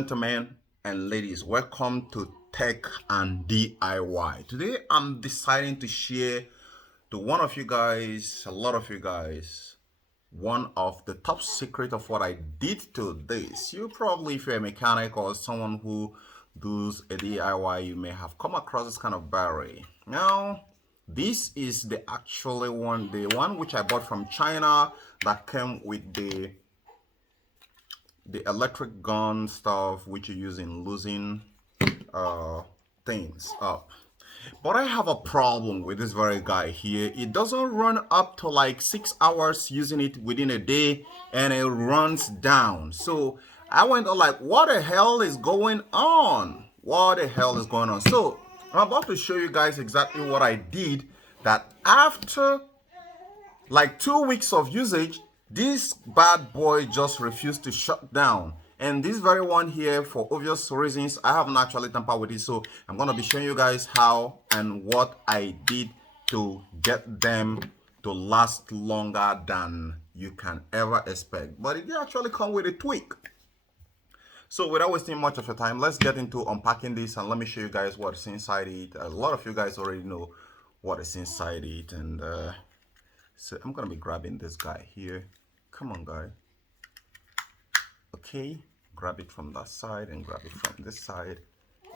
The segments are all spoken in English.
Gentlemen and ladies, welcome to Tech and DIY. Today I'm deciding to share to one of you guys, a lot of you guys, one of the top secret of what I did to this. You probably, if you're a mechanic or someone who does a DIY, you may have come across this kind of battery. Now, this is the one which I bought from China that came with the electric gun stuff which you use in losing things up. But I have a problem with this very guy here. It doesn't run up to like 6 hours using it within a day, and it runs down. So I went like, what the hell is going on? What the hell is going on? So I'm about to show you guys exactly what I did, that after like 2 weeks of usage, this bad boy just refused to shut down. And this very one here, for obvious reasons, I haven't actually tampered with it. So I'm going to be showing you guys how and what I did to get them to last longer than you can ever expect. But it did actually come with a tweak. So without wasting much of your time, let's get into unpacking this and let me show you guys what's inside it. A lot of you guys already know what is inside it, and so I'm gonna be grabbing this guy here. Come on, guy. Okay, grab it from that side and grab it from this side,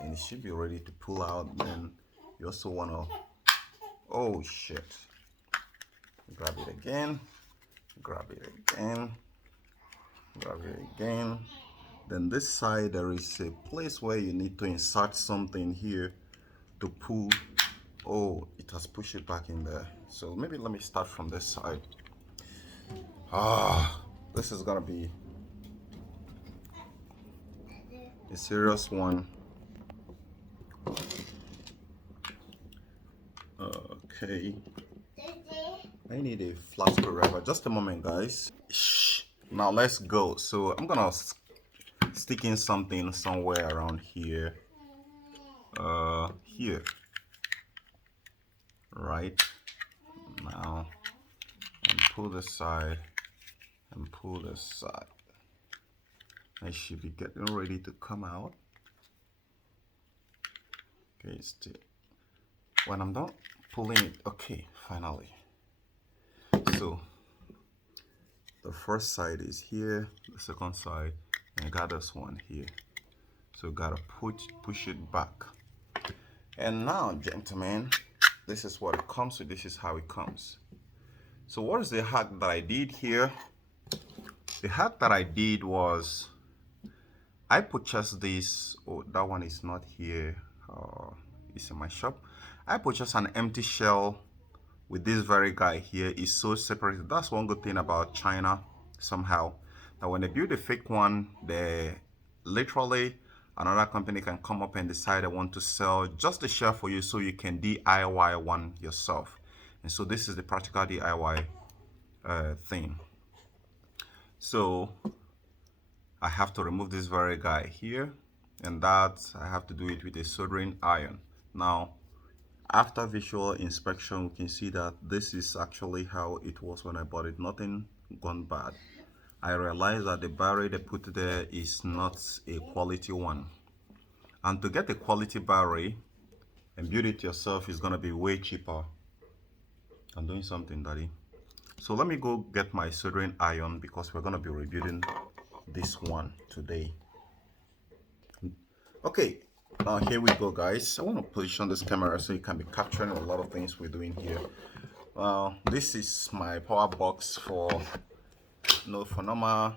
and it should be ready to pull out. Then you also wanna, oh shit, grab it again, grab it again, grab it again. Then this side, there is a place where you need to insert something here to pull. Oh, it has pushed it back in there. So maybe let me start from this side. This is gonna be a serious one. Okay, I need a flat screwdriver. Just a moment, guys. Shh. Now let's go. So I'm gonna stick in something somewhere around here. Here. Right now, and pull this side and pull this side. I should be getting ready to come out. Okay, still. When I'm done pulling it, okay, finally. So the first side is here, the second side, and I got this one here. So gotta push it back. And now, gentlemen, this is what it comes with. This is how it comes. So what is the hack that I did here? The hack that I did was I purchased this. Oh, that one is not here. It's in my shop. I purchased an empty shell with this very guy here. It's so separated. That's one good thing about China somehow, that when they build a fake one, they literally, another company can come up and decide they want to sell just the shell for you so you can DIY one yourself. And so this is the practical DIY thing. So I have to remove this very guy here, and that I have to do it with a soldering iron. Now, after visual inspection, we can see that this is actually how it was when I bought it. Nothing gone bad. I realized that the battery they put there is not a quality one. And to get a quality battery and build it yourself is gonna be way cheaper. I'm doing something, daddy. So let me go get my soldering iron because we're gonna be rebuilding this one today. Okay, now here we go, guys. I want to position this camera so you can be capturing a lot of things we're doing here. This is my power box for normal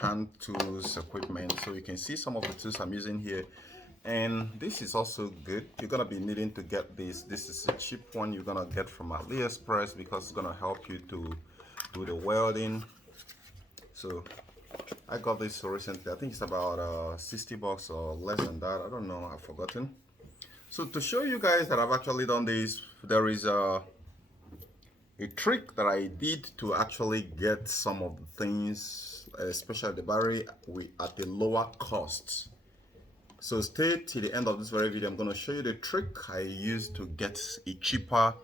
hand tools equipment. So you can see some of the tools I'm using here, and this is also good. You're gonna be needing to get this. This is a cheap one you're gonna get from AliExpress because it's gonna help you to do the welding. So I got this recently. I think it's about 60 bucks or less than that. I don't know, I've forgotten. So to show you guys that I've actually done this, there is a trick that I did to actually get some of the things, especially the battery, at a lower cost. So stay till the end of this very video. I'm going to show you the trick I used to get a cheaper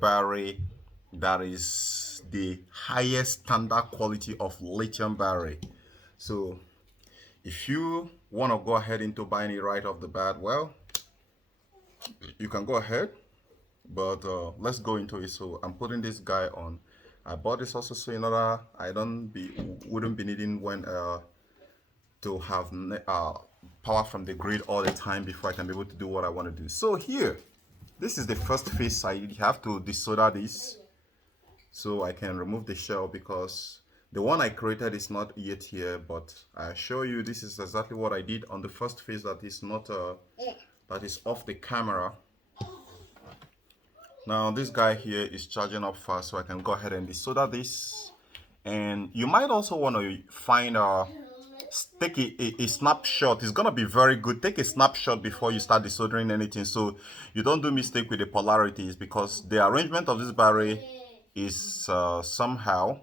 battery that is the highest standard quality of lithium battery. So if you want to go ahead into buying it right off the bat, well, you can go ahead, but let's go into it. So I'm putting this guy on. I bought this also so in order I wouldn't be needing when to have power from the grid all the time before I can be able to do what I want to do. So here, this is the first phase side. You have to desolder this so I can remove the shell, because the one I created is not yet here, but I assure you this is exactly what I did on the first phase that is not that is off the camera. Now this guy here is charging up fast, so I can go ahead and desolder this. And you might also want to find take a snapshot. It's gonna be very good. Take a snapshot before you start desoldering anything, so you don't do mistake with the polarities, because the arrangement of this battery is somehow.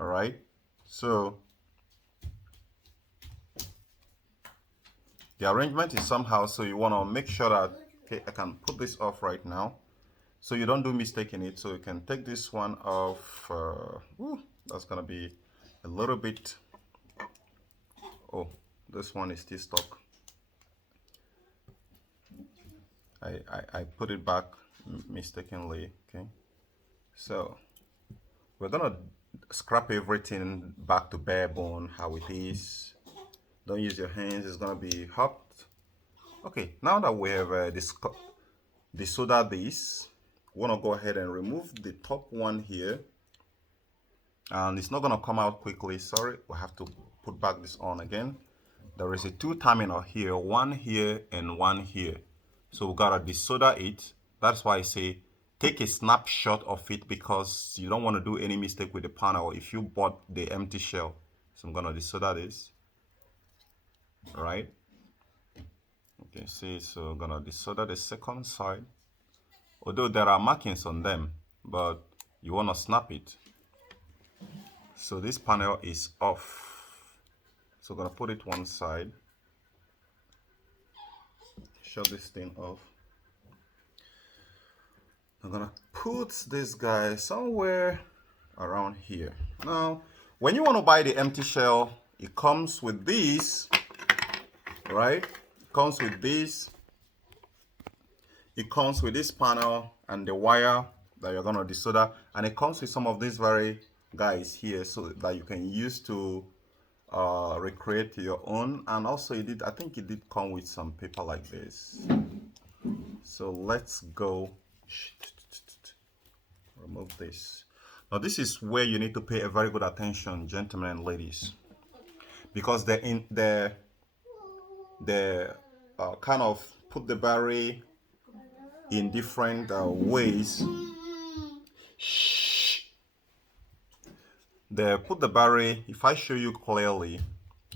All right, so the arrangement is somehow, so you want to make sure that, okay, I can put this off right now so you don't do mistake in it. So you can take this one off. That's gonna be a little bit. Oh, this one is still stuck. I put it back mistakenly. Okay, so we're gonna scrap everything back to bare bone how it is. Don't use your hands, it's gonna be hot. Okay, now that we have desoldered this, we want to go ahead and remove the top one here, and it's not gonna come out quickly. Sorry, we have to put back this on again. There is a two terminal here, one here and one here, so we gotta desolder it. That's why I say take a snapshot of it, because you don't want to do any mistake with the panel if you bought the empty shell. So I'm gonna desolder this. All right, you can see, so I'm gonna desolder the second side, although there are markings on them, but you want to snap it. So this panel is off, so I'm gonna put it one side, shut this thing off. I'm gonna put this guy somewhere around here. Now when you want to buy the empty shell, it comes with these, right? It comes with this. It comes with this panel and the wire that you're gonna desolder, and it comes with some of these very guys here, so that you can use to recreate your own. And also I think it did come with some paper like this. So let's go remove this. Now this is where you need to pay a very good attention, gentlemen and ladies, because they kind of put the battery in different ways. They put the battery, if I show you clearly,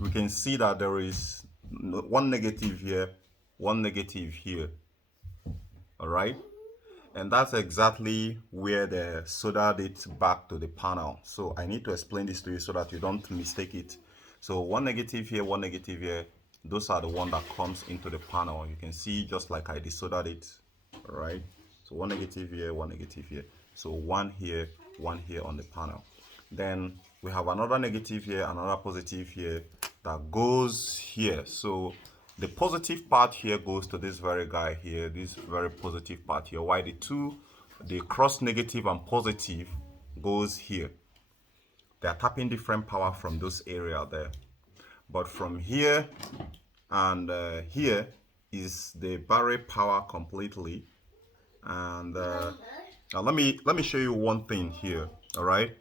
we can see that there is one negative here, one negative here. All right, and that's exactly where they soldered it back to the panel. So I need to explain this to you so that you don't mistake it. So one negative here, one negative here, those are the one that comes into the panel. You can see just like I desoldered it. All right, so one negative here, one negative here, so one here on the panel. Then we have another negative here, another positive here that goes here. So the positive part here goes to this very guy here, this very positive part here, while the cross negative and positive goes here. They are tapping different power from those area there, but from here and here is the battery power completely. And now let me show you one thing here. All right,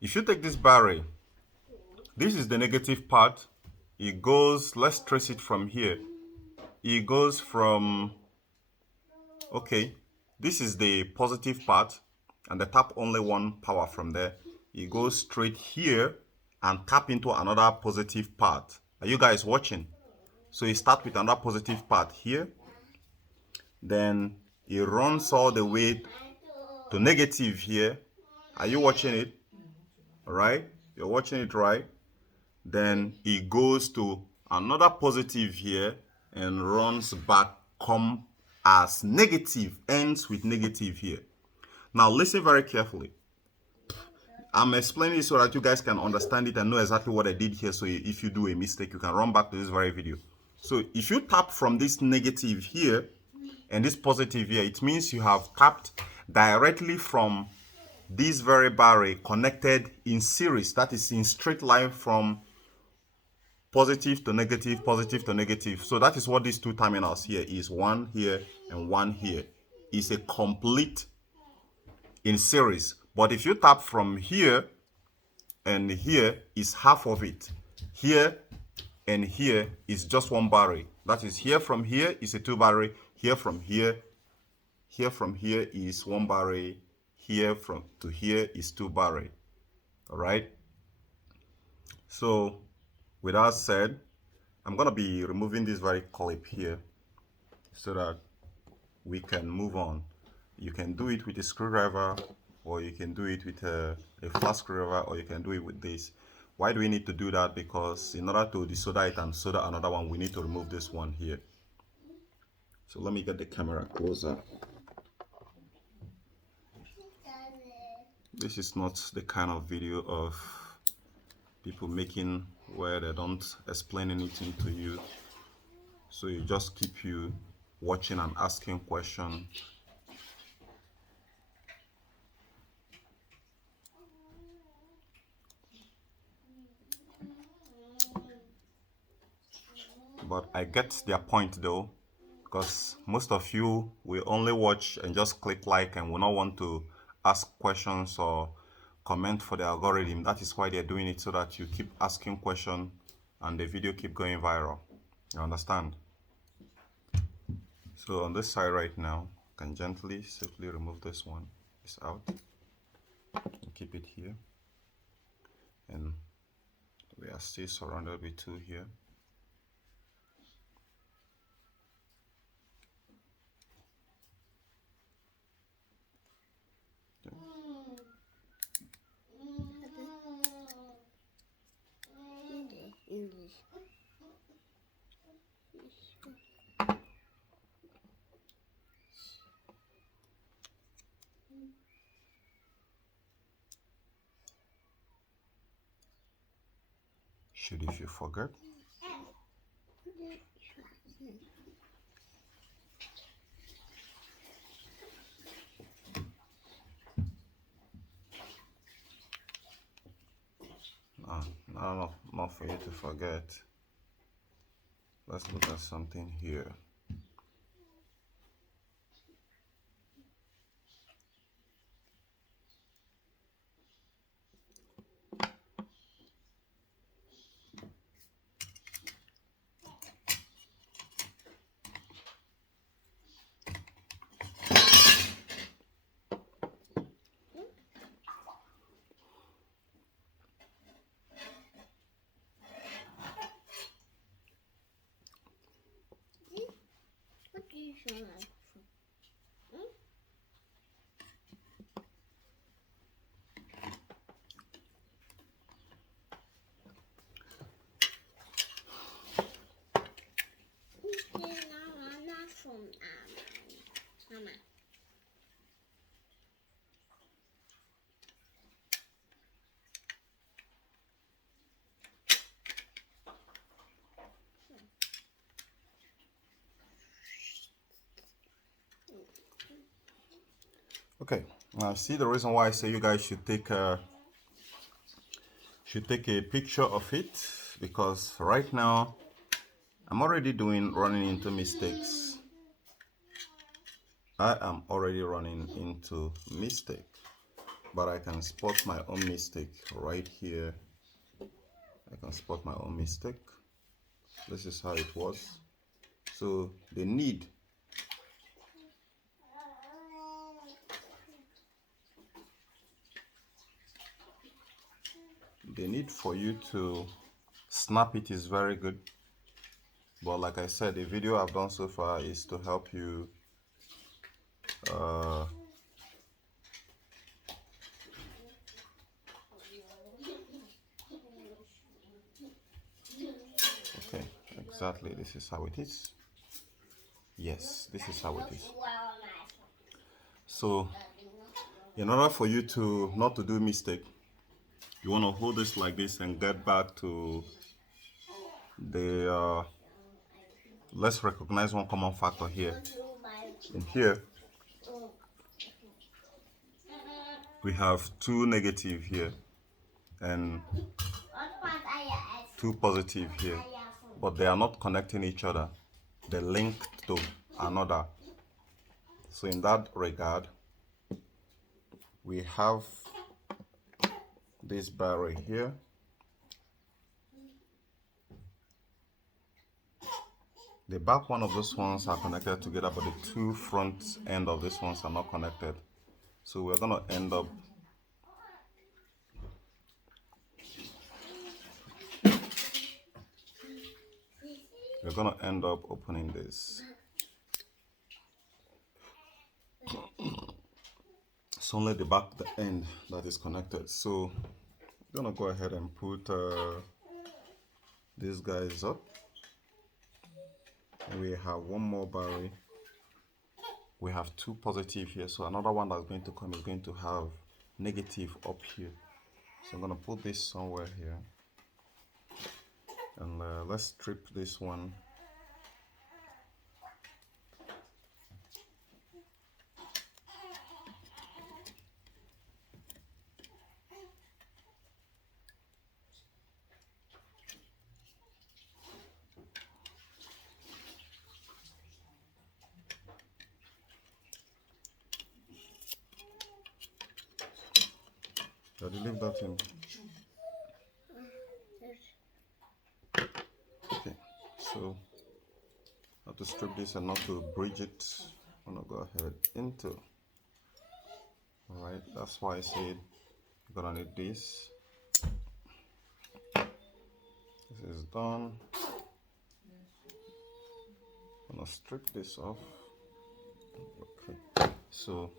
if you take this battery, this is the negative part. It goes, let's trace it from here. It goes from, okay, this is the positive part, and they tap only one power from there. It goes straight here and tap into another positive part. Are you guys watching? So you start with another positive part here, then it runs all the way to negative here. Are you watching it? All right, you're watching it, right? Then it goes to another positive here and runs back, come as negative, ends with negative here. Now listen very carefully. I'm explaining it so that you guys can understand it and know exactly what I did here. So if you do a mistake, you can run back to this very video. So if you tap from this negative here and this positive here, it means you have tapped directly from this very barrel connected in series. That is in straight line from positive to negative, positive to negative. So that is what these two terminals here is. One here and one here is a complete in series. But if you tap from here and here is half of it. Here and here is just one barrel. That is here from here is a two barrel. Here from here is one barrel. Here from to here is two barrel. All right. So with that said, I'm gonna be removing this very clip here so that we can move on. You can do it with a screwdriver, or you can do it with a flat screwdriver, or you can do it with this. Why do we need to do that? Because in order to desolder it and solder another one, we need to remove this one here. So let me get the camera closer. This is not the kind of video of people making where they don't explain anything to you. So you just keep you watching and asking questions. But I get their point though, because most of you will only watch and just click like and will not want to ask questions or comment for the algorithm. That is why they're doing it, so that you keep asking questions and the video keep going viral. You understand? So on this side right now, I can gently, safely remove this one. It's out. And keep it here. And we are still surrounded with two here. Should if you forget. No, not for you to forget. Let's look at something here. Okay, now see the reason why I say you guys should take a picture of it, because right now I'm already running into mistakes. I am already running into mistake, but I can spot my own mistake right here. I can spot my own mistake. This is how it was. So the need for you to snap it is very good, but like I said, the video I've done so far is to help you okay, exactly, this is how it is. Yes, this is how it is. So in order for you to not to do mistake, You want to hold this like this and get back to the let's recognize one common factor here. In here we have two negative here and two positive here, but they are not connecting each other. They're linked to another. So in that regard, we have this barrier here. The back one of those ones are connected together, but the two front end of these ones are not connected. So we're gonna end up opening this. It's only the back, the end that is connected. So I'm gonna go ahead and put these guys up. We have one more barrier. We have two positive here, so another one that's going to come is going to have negative up here. So I'm gonna put this somewhere here, and let's strip this one. Did you leave that in? Okay, so I have to strip this and not to bridge it. I'm gonna go ahead into. Alright, that's why I said you're gonna need this. This is done. I'm gonna strip this off. Okay, so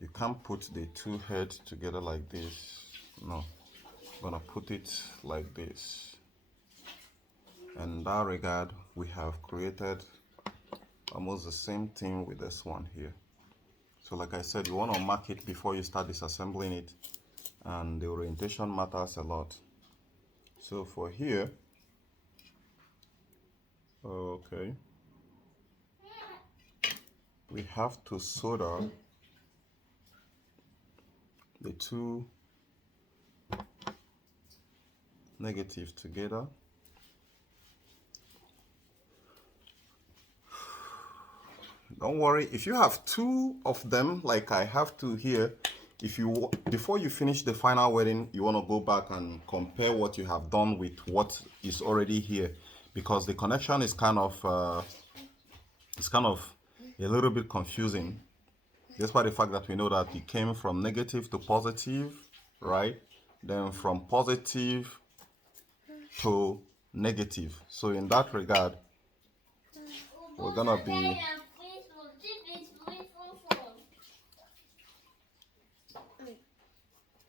you can't put the two heads together like this. No, I'm gonna put it like this. And in that regard, we have created almost the same thing with this one here. So like I said, you want to mark it before you start disassembling it, and the orientation matters a lot. So for here, okay, we have to solder the two negatives together. Don't worry, if you have two of them like I have two here, if you before you finish the final welding, you want to go back and compare what you have done with what is already here, because the connection is kind of a little bit confusing, despite the fact that we know that it came from negative to positive, right? Then from positive to negative. So in that regard, we're gonna be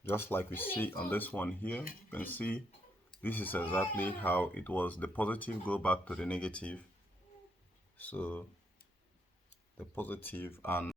just like we see on this one here. You can see this is exactly how it was. The positive go back to the negative. So the positive and